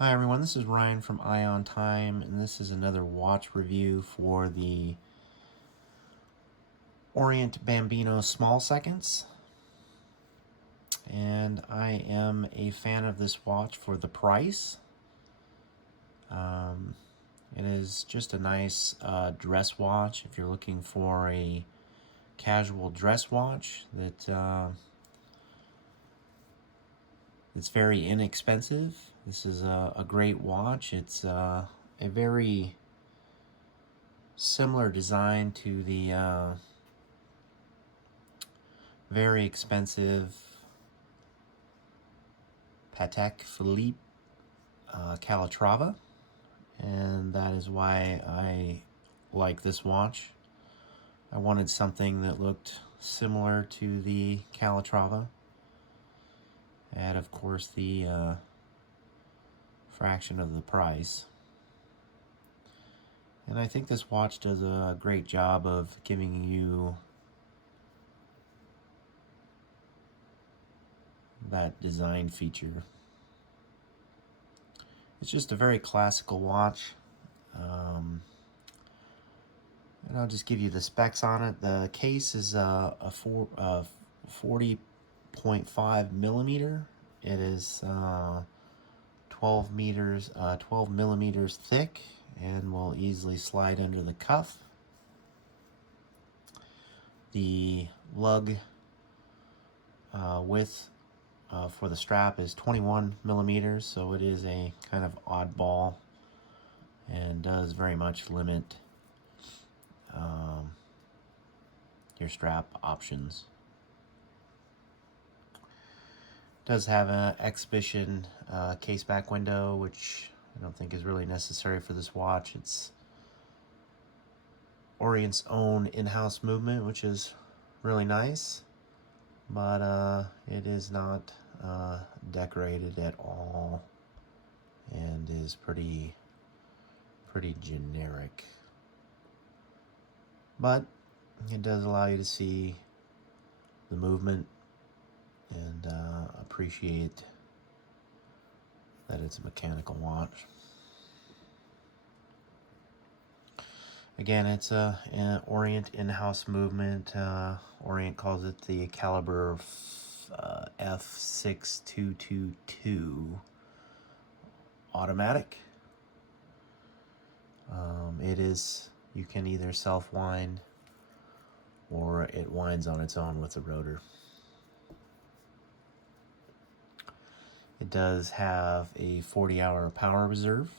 Hi everyone, this is Ryan from Ion Time, and this is another watch review for the Orient Bambino Small Seconds. And I am a fan of this watch for the price. It is just a nice dress watch if you're looking for a casual dress watch it's very inexpensive. This is a great watch. It's a very similar design to the very expensive Patek Philippe Calatrava, and that is why I like this watch. I wanted something that looked similar to the Calatrava at, of course, the fraction of the price. And I think this watch does a great job of giving you that design feature. It's just a very classical watch. And I'll just give you the specs on it. The case is a 40.5 millimeter. It is 12 millimeters thick and will easily slide under the cuff. The lug width for the strap is 21 millimeters, so it is a kind of oddball and does very much limit your strap options. It does have an exhibition case back window, which I don't think is really necessary for this watch. It's Orient's own in-house movement, which is really nice, but it is not decorated at all and is pretty generic. But it does allow you to see the movement and appreciate that it's a mechanical watch. Again, it's an Orient in-house movement. Orient calls it the caliber F6222 automatic. You can either self-wind or it winds on its own with a rotor. It does have a 40-hour power reserve.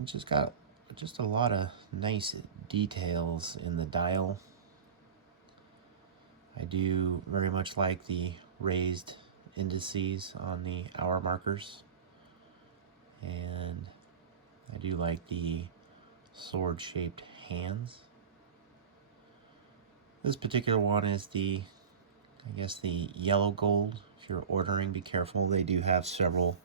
It's just got a lot of nice details in the dial. I do very much like the raised indices on the hour markers, and I do like the sword-shaped hands. This particular one is the yellow gold. If you're ordering, be careful. They do have several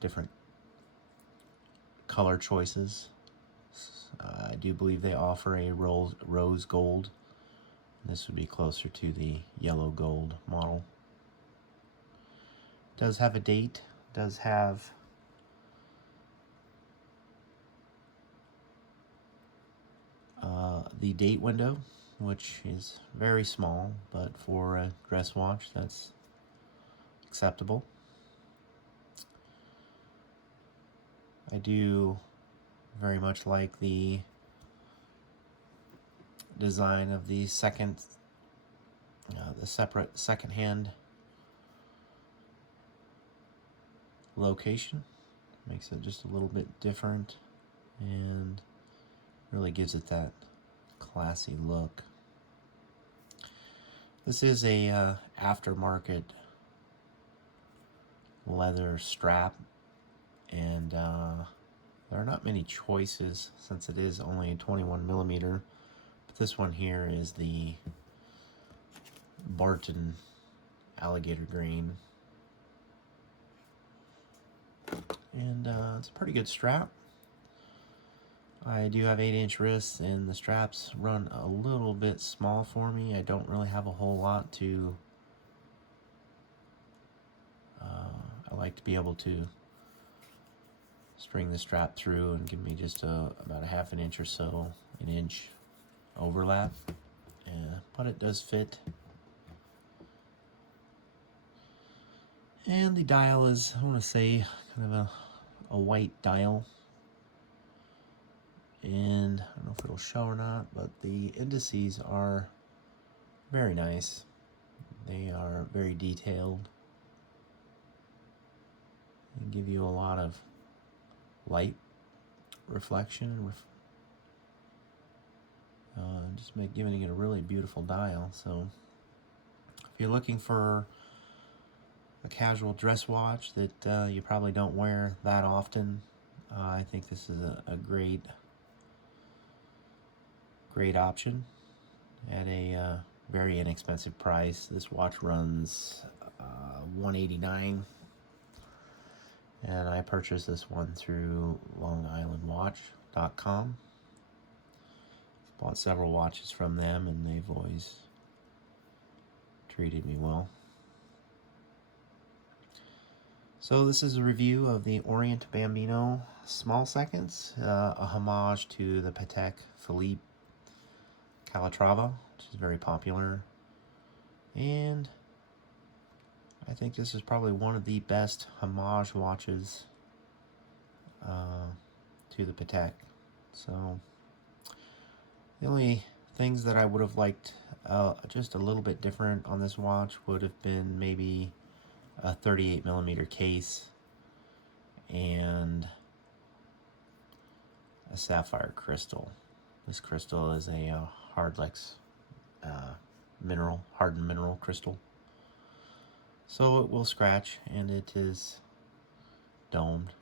different color choices. I do believe they offer a rose gold. This would be closer to the yellow gold model. It does have a date. It does have the date window, which is very small, but for a dress watch, that's acceptable. I do very much like the design of the separate second-hand location. Makes it just a little bit different and really gives it that classy look. This is a aftermarket leather strap, and there are not many choices since it is only a 21 millimeter. But this one here is the Barton alligator green, and it's a pretty good strap. I do have 8-inch wrists, and the straps run a little bit small for me. I don't really have a whole lot to I like to be able to string the strap through and give me just about a half an inch or so, an inch overlap. Yeah, but it does fit. And the dial is, I want to say, kind of a white dial. And I don't know if it'll show or not, but the indices are very nice. They are very detailed and give you a lot of light reflection, just giving it a really beautiful dial. So if you're looking for a casual dress watch that you probably don't wear that often, I think this is a great option at a very inexpensive price. This watch runs $189, and I purchased this one through LongIslandWatch.com. Bought several watches from them, and they've always treated me well. So this is a review of the Orient Bambino small seconds, a homage to the Patek Philippe Calatrava, which is very popular. And I think this is probably one of the best homage watches to the Patek. So the only things that I would have liked just a little bit different on this watch would have been maybe a 38mm case and a sapphire crystal. This crystal is a Hardlex hardened mineral crystal. So it will scratch, and it is domed.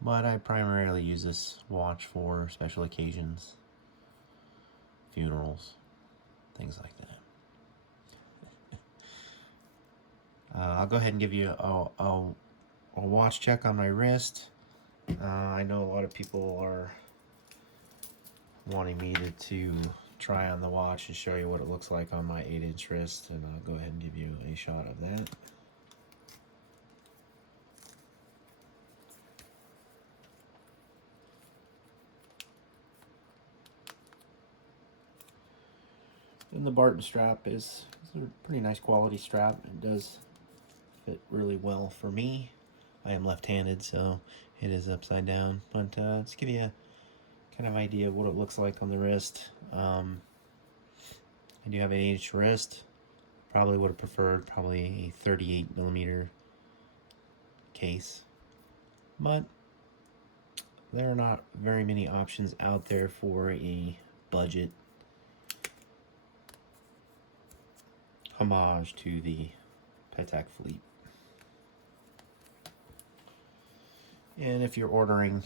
But I primarily use this watch for special occasions, funerals, things like that. I'll go ahead and give you a watch check on my wrist. I know a lot of people are wanting me to try on the watch and show you what it looks like on my 8-inch wrist, and I'll go ahead and give you a shot of that. And the Barton strap is a pretty nice quality strap. It does fit really well for me. I am left-handed, so it is upside down. But let's give you a kind of idea of what it looks like on the wrist. I do have an 8-inch wrist. Probably would have preferred a 38mm case. But there are not very many options out there for a budget homage to the Patek Philippe. And if you're ordering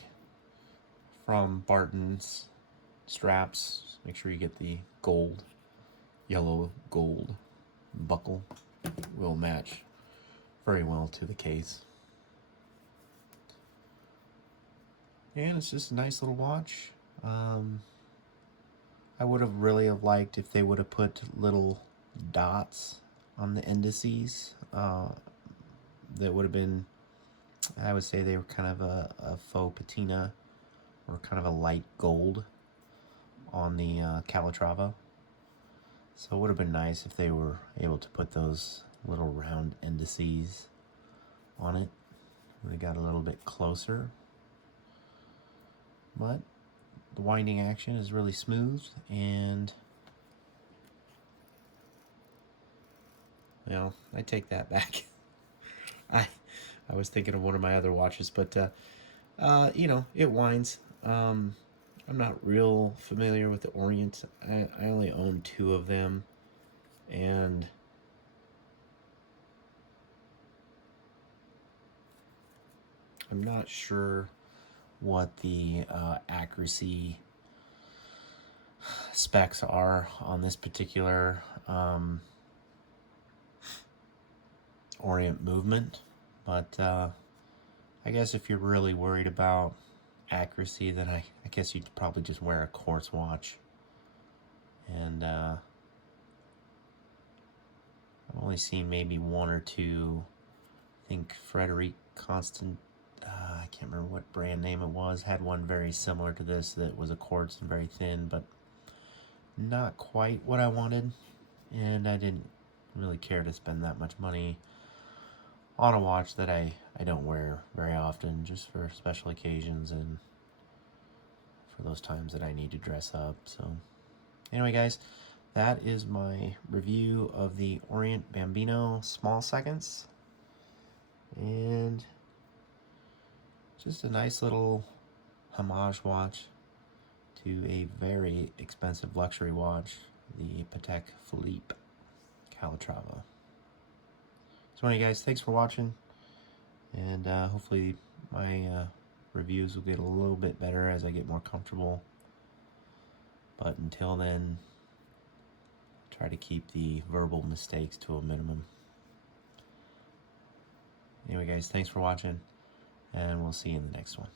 from Barton's straps, make sure you get the yellow gold buckle. It will match very well to the case. And it's just a nice little watch. I would have really liked if they would have put little dots on the indices. That would have been, I would say they were kind of a faux patina or kind of a light gold on the Calatrava. So it would have been nice if they were able to put those little round indices on it. We got a little bit closer. But the winding action is really smooth, and well, I take that back. I was thinking of one of my other watches, but you know, it winds. I'm not real familiar with the Orient. I only own 2 of them, and I'm not sure what the accuracy specs are on this particular Orient movement, but I guess if you're really worried about accuracy, then I guess you'd probably just wear a quartz watch. And I'm only only seen maybe one or two. I think Frederic Constant, I can't remember what brand name it was, had one very similar to this that was a quartz and very thin, but not quite what I wanted. And I didn't really care to spend that much money on a watch that I don't wear very often, just for special occasions and for those times that I need to dress up. So anyway, guys, that is my review of the Orient Bambino small seconds. And just a nice little homage watch to a very expensive luxury watch, the Patek Philippe Calatrava. So anyway, guys, thanks for watching, and hopefully my reviews will get a little bit better as I get more comfortable. But until then, try to keep the verbal mistakes to a minimum. Anyway, guys, thanks for watching, and we'll see you in the next one.